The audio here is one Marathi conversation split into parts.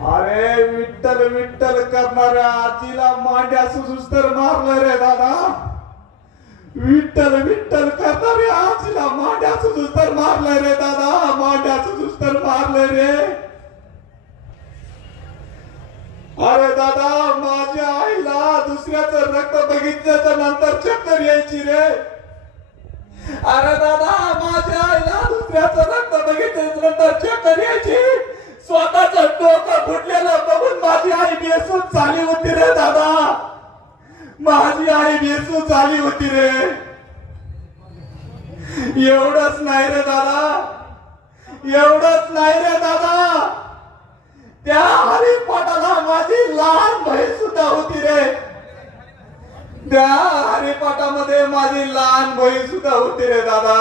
अरे विठ्ठल विठ्ठल करणाऱ्या आजीला मांड्या सुस्तर तर मारलं रे दादा. विठ्ठल विठ्ठल करणाऱ्या आजीला मांड्या सुस्तर तर मारलं रे दादा मांड्या सुस्तर तर मारलं रे. अरे दादा माझ्या आईला दुसऱ्याचं रक्त बघितल्याच्या नंतर चक्कर यायची रे. अरे दादा माझ्या आईला दुसऱ्याचं रक्त बघितल्याच्या नंतर माझी आई बेसून झाली होती रे. एवढंच नाही रे दादा. एवढंच नाही रे दादा. त्या हरिपाठाला माझी लहान बहीण सुद्धा होती रे. त्या हरिपाठामध्ये माझी लहान बहीण सुद्धा होती रे दादा.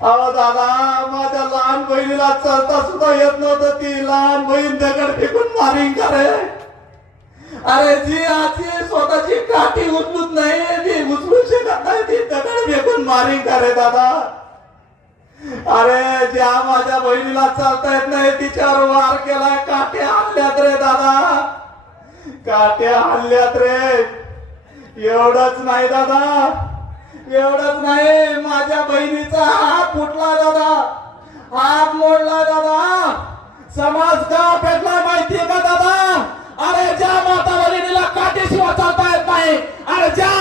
अहो दादा माझ्या लहान बहिणीला चलता सुद्धा येत नव्हतं. ती लहान बहीण दगड फेकून मारीन का रे? अरे जी आजी उचलूच नाही मी. उचलू शकत नाही ती दगड फेकून का रे दादा? अरे ज्या माझ्या बहिणीला चालता येत नाही तिच्यावर वार केलाय. काट्या हल्ल्यात रे दादा. काट्या हल्ल्यात रे. एवढंच नाही दादा. एवढंच नाही. माझ्या बहिणीचा हात फुटला दादा. हात मोडला दादा. समाज का पेटला allá